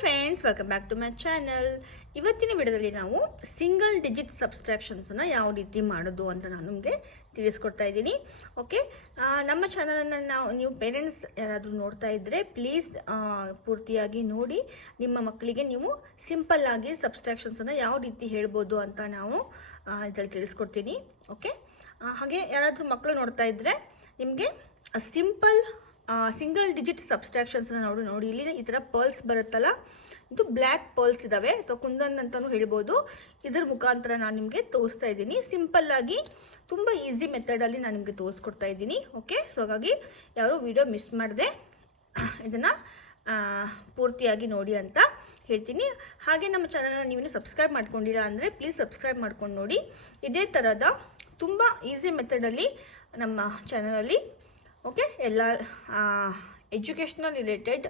Friends, welcome back to my channel. ಇವತ್ತಿನ ವಿಡಿಯೋದಲ್ಲಿ ನಾವು ಸಿಂಗಲ್ ಡಿಜಿಟ್ ಸಬ್ಸ್ಟ್ರಾಕ್ಷನ್ಸನ್ನು ಯಾವ ರೀತಿ ಮಾಡೋದು ಅಂತ ನಾನು ನಿಮಗೆ ತಿಳಿಸ್ಕೊಡ್ತಾ ಇದ್ದೀನಿ. ಓಕೆ, ನಮ್ಮ ಚಾನಲನ್ನು ನೀವು ಪೇರೆಂಟ್ಸ್ ಯಾರಾದರೂ ನೋಡ್ತಾ ಇದ್ದರೆ ಪ್ಲೀಸ್ ಪೂರ್ತಿಯಾಗಿ ನೋಡಿ. ನಿಮ್ಮ ಮಕ್ಕಳಿಗೆ ನೀವು ಸಿಂಪಲ್ಲಾಗಿ ಸಬ್ಸ್ಟ್ರಾಕ್ಷನ್ಸನ್ನು ಯಾವ ರೀತಿ ಹೇಳ್ಬೋದು ಅಂತ ನಾವು ಇದರಲ್ಲಿ ತಿಳಿಸ್ಕೊಡ್ತೀನಿ. ಓಕೆ, ಹಾಗೆ ಯಾರಾದರೂ ಮಕ್ಕಳು ನೋಡ್ತಾ ಇದ್ದರೆ ನಿಮಗೆ ಸಿಂಗಲ್ ಡಿಜಿಟ್ ಸಬ್ಸ್ಟ್ರಾಕ್ಷನ್ಸ್ನ ನೋಡಿ ಇಲ್ಲಿ ಈ ಥರ ಪರ್ಲ್ಸ್ ಬರುತ್ತಲ್ಲ, ಇದು ಬ್ಲ್ಯಾಕ್ ಪರ್ಲ್ಸ್ ಇದ್ದಾವೆ ಅಥವಾ ಕುಂದನ್ ಅಂತಲೂ ಹೇಳ್ಬೋದು. ಇದರ ಮುಖಾಂತರ ನಾನು ನಿಮಗೆ ತೋರಿಸ್ತಾ ಇದ್ದೀನಿ. ಸಿಂಪಲ್ಲಾಗಿ ತುಂಬ ಈಸಿ ಮೆಥಡಲ್ಲಿ ನಾನು ನಿಮಗೆ ತೋರಿಸ್ಕೊಡ್ತಾ ಇದ್ದೀನಿ. ಓಕೆ, ಸೊ ಹಾಗಾಗಿ ಯಾರು ವಿಡಿಯೋ ಮಿಸ್ ಮಾಡದೆ ಇದನ್ನು ಪೂರ್ತಿಯಾಗಿ ನೋಡಿ ಅಂತ ಹೇಳ್ತೀನಿ. ಹಾಗೆ ನಮ್ಮ ಚಾನಲ್ನ ನೀವು ಸಬ್ಸ್ಕ್ರೈಬ್ ಮಾಡ್ಕೊಂಡಿಲ್ಲ ಅಂದರೆ ಪ್ಲೀಸ್ ಸಬ್ಸ್ಕ್ರೈಬ್ ಮಾಡ್ಕೊಂಡು ನೋಡಿ. ಇದೇ ಥರದ ತುಂಬ ಈಸಿ ಮೆಥಡಲ್ಲಿ ನಮ್ಮ ಚಾನಲಲ್ಲಿ ಓಕೆ ಎಲ್ಲ ಎಜುಕೇಷ್ನಲ್ ರಿಲೇಟೆಡ್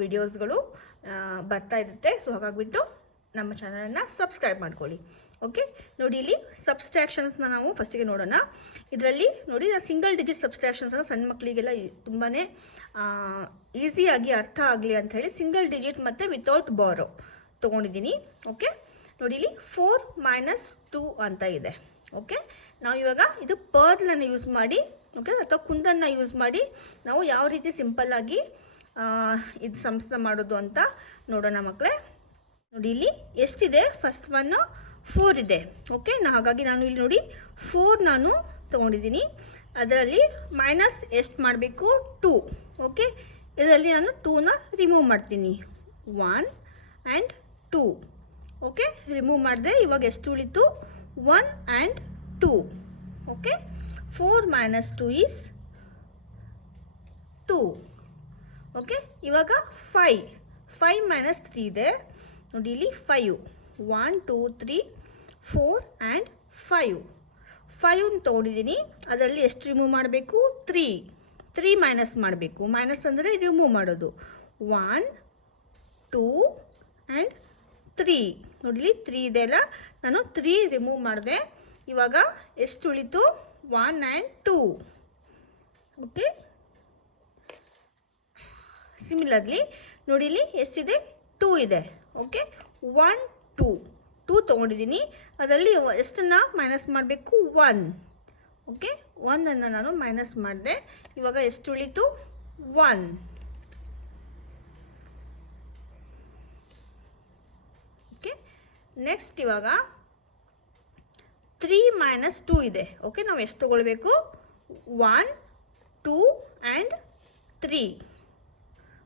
ವಿಡಿಯೋಸ್ಗಳು ಬರ್ತಾ ಇರುತ್ತೆ. ಸೊ ಹಾಗಾಗಿಬಿಟ್ಟು ನಮ್ಮ ಚಾನಲನ್ನು ಸಬ್ಸ್ಕ್ರೈಬ್ ಮಾಡ್ಕೊಳ್ಳಿ. ಓಕೆ, ನೋಡಿ ಇಲ್ಲಿ ಸಬ್ಸ್ಟ್ರಾಕ್ಷನ್ಸ್ನ ನಾವು ಫಸ್ಟಿಗೆ ನೋಡೋಣ. ಇದರಲ್ಲಿ ನೋಡಿ ಸಿಂಗಲ್ ಡಿಜಿಟ್ ಸಬ್ಸ್ಟ್ರಾಕ್ಷನ್ಸ್ನ ಸಣ್ಣ ಮಕ್ಕಳಿಗೆಲ್ಲ ತುಂಬಾ ಈಸಿಯಾಗಿ ಅರ್ಥ ಆಗಲಿ ಅಂತ ಹೇಳಿ ಸಿಂಗಲ್ ಡಿಜಿಟ್ ಮತ್ತು ವಿತೌಟ್ ಬಾರೋ ತೊಗೊಂಡಿದ್ದೀನಿ. ಓಕೆ, ನೋಡಿ ಇಲ್ಲಿ 4 - 2 ಅಂತ ಇದೆ. ಓಕೆ, ನಾವು ಇವಾಗ ಇದು ಪರ್ಲ್ನ ಯೂಸ್ ಮಾಡಿ ಓಕೆ ಅಥವಾ ಕುಂದನ್ನು ಯೂಸ್ ಮಾಡಿ ನಾವು ಯಾವ ರೀತಿ ಸಿಂಪಲ್ಲಾಗಿ ಇದು ಸಂಸ್ಥೆ ಮಾಡೋದು ಅಂತ ನೋಡೋಣ ಮಕ್ಕಳೇ. ನೋಡಿ ಇಲ್ಲಿ ಎಷ್ಟಿದೆ, ಫಸ್ಟ್ 4 ಇದೆ. ಓಕೆ, ಹಾಗಾಗಿ ನಾನು ಇಲ್ಲಿ ನೋಡಿ 4 ನಾನು ತೊಗೊಂಡಿದ್ದೀನಿ. ಅದರಲ್ಲಿ ಮೈನಸ್ ಎಷ್ಟು ಮಾಡಬೇಕು, 2. ಓಕೆ, ಇದರಲ್ಲಿ ನಾನು 2ನ ರಿಮೂವ್ ಮಾಡ್ತೀನಿ. 1 and 2. ಓಕೆ, ರಿಮೂವ್ ಮಾಡಿದೆ. ಇವಾಗ ಎಷ್ಟು ಉಳಿತು, 1 and 2. Okay, 4 - 2 is 2. ಓಕೆ, ಇವಾಗ 5 - 3 ಇದೆ. ನೋಡಿ ಇಲ್ಲಿ 5 1 2 3 4 and 5 ತೊಗೊಂಡಿದ್ದೀನಿ. ಅದರಲ್ಲಿ ಎಷ್ಟು ರಿಮೂವ್ ಮಾಡಬೇಕು, 3 ಮೈನಸ್ ಮಾಡಬೇಕು. ಮೈನಸ್ ಅಂದರೆ ರಿಮೂವ್ ಮಾಡೋದು. 1 2 and 3. ನೋಡಿ ಇಲ್ಲಿ 3 ಇದೆ ಅಲ್ಲ, ನಾನು 3 ರಿಮೂವ್ ಮಾಡಿದೆ. ಇವಾಗ ಎಷ್ಟು ಉಳಿತು, 1 and 2. ಓಕೆ, ಸಿಮಿಲರ್ಲಿ ನೋಡಿ ಇಲ್ಲಿ ಎಷ್ಟಿದೆ, 2 ಇದೆ. ಓಕೆ, 1 2 ತೊಗೊಂಡಿದ್ದೀನಿ. ಅದರಲ್ಲಿ ಎಷ್ಟನ್ನು ಮೈನಸ್ ಮಾಡಬೇಕು, 1. ಓಕೆ, 1ಅನ್ನು ನಾನು ಮೈನಸ್ ಮಾಡಿದೆ. ಇವಾಗ ಎಷ್ಟು ಉಳಿತು, 1. ಓಕೆ, ನೆಕ್ಸ್ಟ್ ಇವಾಗ 3 - 2 ಇದೆ. ಓಕೆ, ನಾವು ಎಷ್ಟು ತೊಗೊಳ್ಬೇಕು, 1 2 and 3.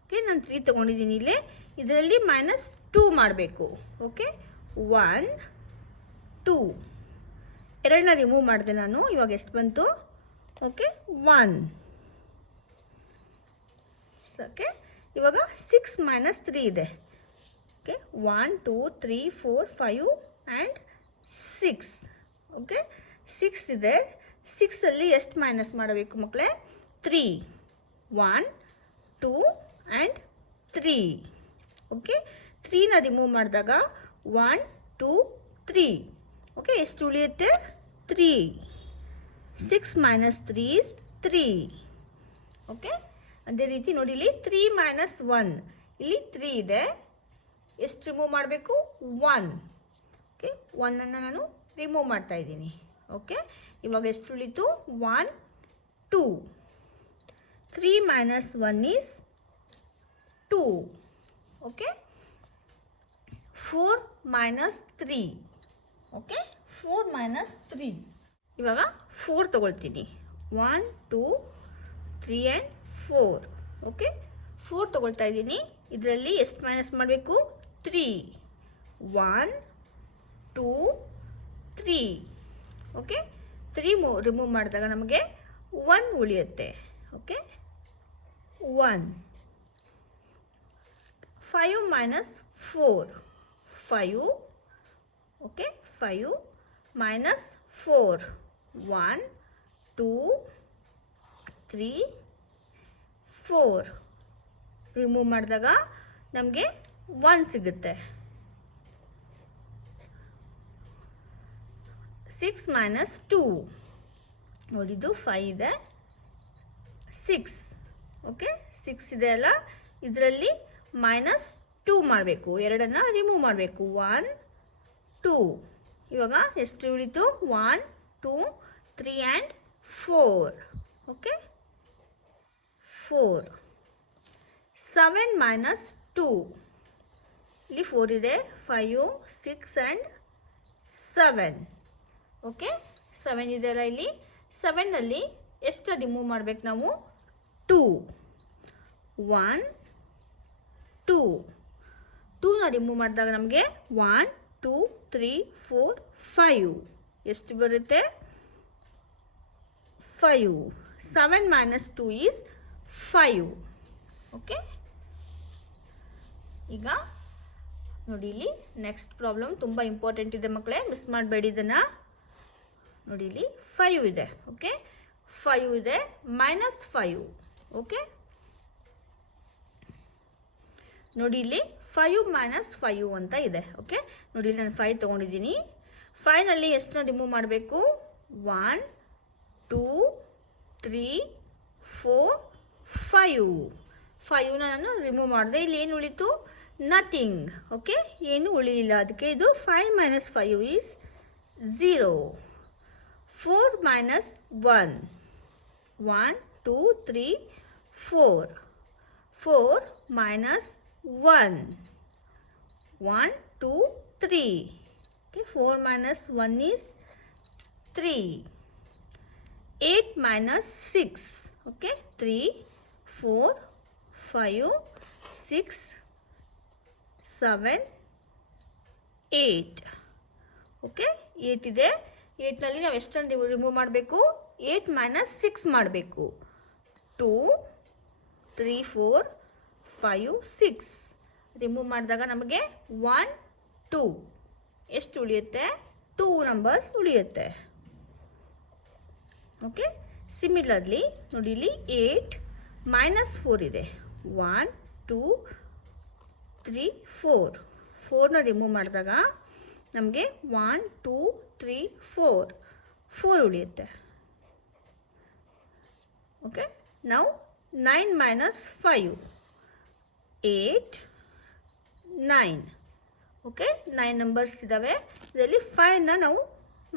ಓಕೆ, ನಾನು 3 ತೊಗೊಂಡಿದ್ದೀನಿ. ಇಲ್ಲೇ ಇದರಲ್ಲಿ -2 ಮಾಡಬೇಕು. ಓಕೆ, 1 2 ಎರಡನ್ನ ರಿಮೂವ್ ಮಾಡಿದೆ ನಾನು. ಇವಾಗ ಎಷ್ಟು ಬಂತು, ಓಕೆ 1. ಓಕೆ, ಇವಾಗ 6 - 3 ಇದೆ. Okay, 1 2 3 4 5 and 6. ಓಕೆ, 6 ಇದೆ. 6ಅಲ್ಲಿ ಎಷ್ಟು ಮೈನಸ್ ಮಾಡಬೇಕು ಮಕ್ಕಳೇ, 3. 1 2 and 3. ಓಕೆ, 3ನ ರಿಮೂವ್ ಮಾಡಿದಾಗ 1 2 3. ಓಕೆ, ಎಷ್ಟು ಉಳಿಯುತ್ತೆ, 3. 6 - 3 is 3. ಓಕೆ, ಅದೇ ರೀತಿ ನೋಡಿ ಇಲ್ಲಿ 3 - 1. ಇಲ್ಲಿ 3 ಇದೆ. ಎಷ್ಟು ರಿಮೂವ್ ಮಾಡಬೇಕು, 1. ಓಕೆ, 1ಅನ್ನು ನಾನು ರಿಮೂವ್ ಮಾಡ್ತಾ ಇದ್ದೀನಿ. ಓಕೆ, ಇವಾಗ ಎಷ್ಟು ಉಳಿತು, 1 2. 3 - 1 is 2. ಓಕೆ, 4 - 3. ಓಕೆ, 4 - 3. ಇವಾಗ 4 ತೊಗೊಳ್ತೀನಿ. 1 2 3 and 4. ಓಕೆ, 4 ತೊಗೊಳ್ತಾ ಇದ್ದೀನಿ. ಇದರಲ್ಲಿ ಎಷ್ಟು ಮೈನಸ್ ಮಾಡಬೇಕು, 3. 1 2 3. ಓಕೆ, 3 ರಿಮೂವ್ ಮಾಡಿದಾಗ ನಮಗೆ 1 ಉಳಿಯುತ್ತೆ. ಓಕೆ, 1. 5 - 4 5. ಓಕೆ, 5 - 4 1 2 3 4. ರಿಮೂವ್ ಮಾಡಿದಾಗ ನಮಗೆ 1 ಸಿಗುತ್ತೆ. 6 - 2 ನೋಡಿದ್ದು 5 ಇದೆ, 6. ಓಕೆ, 6 ಇದೆ ಅಲ್ಲ, ಇದರಲ್ಲಿ -2 2 ಮಾಡಬೇಕು, ಎರಡನ್ನು ರಿಮೂವ್ ಮಾಡಬೇಕು. 1 2 ಇವಾಗ ಎಷ್ಟು ಉಳಿತು? 1 2 3 ಆ್ಯಂಡ್ 4. ಓಕೆ, 4. 7 ಮೈನಸ್ 2, ಇಲ್ಲಿ 4 ಇದೆ, 5 6 ಆ್ಯಂಡ್ 7. ಓಕೆ, 7 ಇದೆಯಲ್ಲ ಇಲ್ಲಿ, 7ನಲ್ಲಿ ಎಷ್ಟು ರಿಮೂವ್ ಮಾಡಬೇಕು ನಾವು? 2. 1 2 2ನ ರಿಮೂವ್ ಮಾಡಿದಾಗ ನಮಗೆ 1 2 3 4 5 ಎಷ್ಟು ಬರುತ್ತೆ? 5. 7 ಮೈನಸ್ 2 ಈಸ್ 5. ಓಕೆ, ಈಗ ನೋಡಿ ಇಲ್ಲಿ ನೆಕ್ಸ್ಟ್ ಪ್ರಾಬ್ಲಮ್ ತುಂಬ ಇಂಪಾರ್ಟೆಂಟ್ ಇದೆ ಮಕ್ಕಳೇ, ಮಿಸ್ ಮಾಡಬೇಡಿ ಇದನ್ನು. ನೋಡಿ ಇಲ್ಲಿ 5 ಇದೆ. ಓಕೆ, 5 ಇದೆ, ಮೈನಸ್ 5. ಓಕೆ, ನೋಡಿ ಇಲ್ಲಿ 5 ಮೈನಸ್ 5 ಅಂತ ಇದೆ. ಓಕೆ, ನೋಡಿ ಇಲ್ಲಿ ನಾನು 5 ತೊಗೊಂಡಿದ್ದೀನಿ. 5ನಲ್ಲಿ ಎಷ್ಟನ್ನ ರಿಮೂವ್ ಮಾಡಬೇಕು? 1 2 3 4 5. 5ನ ನಾನು ರಿಮೂವ್ ಮಾಡಿದೆ. ಇಲ್ಲಿ ಏನು ಉಳಿತು? ನಥಿಂಗ್. ಓಕೆ, ಏನು ಉಳಿಲಿಲ್ಲ, ಅದಕ್ಕೆ ಇದು 5 minus 5 is 0. 4 minus 1 1 2 3 4. 4 minus 1 1 2 3. Okay, 4 minus 1 is 3. 8 minus 6. Okay, 3 4 5 6 7 8. Okay, 8 ಇದೆ. 8ನಲ್ಲಿ ನಾವು ಎಷ್ಟನ್ನು ರಿಮೂವ್ ಮಾಡಬೇಕು? 8 ಮೈನಸ್ 6 ಮಾಡಬೇಕು. 2 3 4 5 6 ರಿಮೂವ್ ಮಾಡಿದಾಗ ನಮಗೆ 1 2 ಎಷ್ಟು ಉಳಿಯುತ್ತೆ? 2 ನಂಬರ್ಸ್ ಉಳಿಯುತ್ತೆ. ಓಕೆ, ಸಿಮಿಲರ್ಲಿ ನೋಡಿ ಇಲ್ಲಿ 8 ಮೈನಸ್ 4 ಇದೆ. 1 2 3 4. 4ನ ರಿಮೂವ್ ಮಾಡಿದಾಗ ನಮಗೆ 1 2 3 4 ಉಳಿಯುತ್ತೆ. ಓಕೆ, ನಾವು 9 ಮೈನಸ್ 5 8 9. ಓಕೆ, 9 ನಂಬರ್ಸ್ ಇದ್ದಾವೆ. ಇದರಲ್ಲಿ 5ನ ನಾವು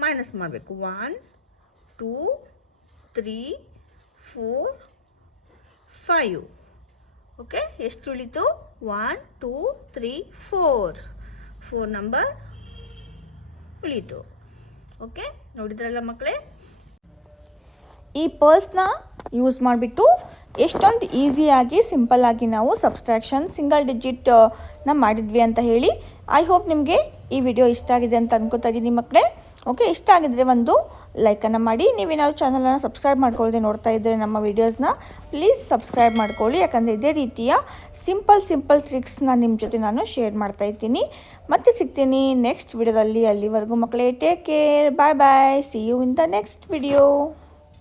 ಮೈನಸ್ ಮಾಡಬೇಕು. 1 2 3 4 5. ಓಕೆ, ಎಷ್ಟು ಉಳಿತು? 1 2 3 4 ನಂಬರ್ ಉಳಿತು. ಓಕೆ, ನೋಡಿದ್ರಲ್ಲ ಮಕ್ಕಳೇ, ಈ ಪರ್ಸ್ನ ಯೂಸ್ ಮಾಡಿಬಿಟ್ಟು ಎಷ್ಟೊಂದು ಈಸಿಯಾಗಿ ಸಿಂಪಲ್ಲಾಗಿ ನಾವು ಸಬ್ಸ್ಟ್ರಾಕ್ಷನ್ ಸಿಂಗಲ್ ಡಿಜಿಟ್ನ ಮಾಡಿದ್ವಿ ಅಂತ ಹೇಳಿ. ಐ ಹೋಪ್ ನಿಮಗೆ ಈ ವಿಡಿಯೋ ಇಷ್ಟ ಆಗಿದೆ ಅಂತ ಅನ್ಕೋತಾ ಇದ್ದೀನಿ ಮಕ್ಕಳೇ. ಓಕೆ, ಇಷ್ಟ ಆಗಿದ್ರೆ ಒಂದು ಲೈಕನ್ನು ಮಾಡಿ. ನೀವೇನಾದ್ರು ಚಾನಲನ್ನು ಸಬ್ಸ್ಕ್ರೈಬ್ ಮಾಡ್ಕೊಳ್ಳದೆ ನೋಡ್ತಾ ಇದ್ದರೆ ನಮ್ಮ ವೀಡಿಯೋಸ್ನ ಪ್ಲೀಸ್ ಸಬ್ಸ್ಕ್ರೈಬ್ ಮಾಡ್ಕೊಳ್ಳಿ. ಯಾಕಂದರೆ ಇದೇ ರೀತಿಯ ಸಿಂಪಲ್ ಟ್ರಿಕ್ಸ್ನ ನಿಮ್ಮ ಜೊತೆ ನಾನು ಶೇರ್ ಮಾಡ್ತಾ ಇರ್ತೀನಿ. ಮತ್ತೆ ಸಿಗ್ತೀನಿ ನೆಕ್ಸ್ಟ್ ವಿಡಿಯೋದಲ್ಲಿ. ಅಲ್ಲಿವರೆಗೂ ಮಕ್ಕಳೇ take care, bye bye, see you in the next video.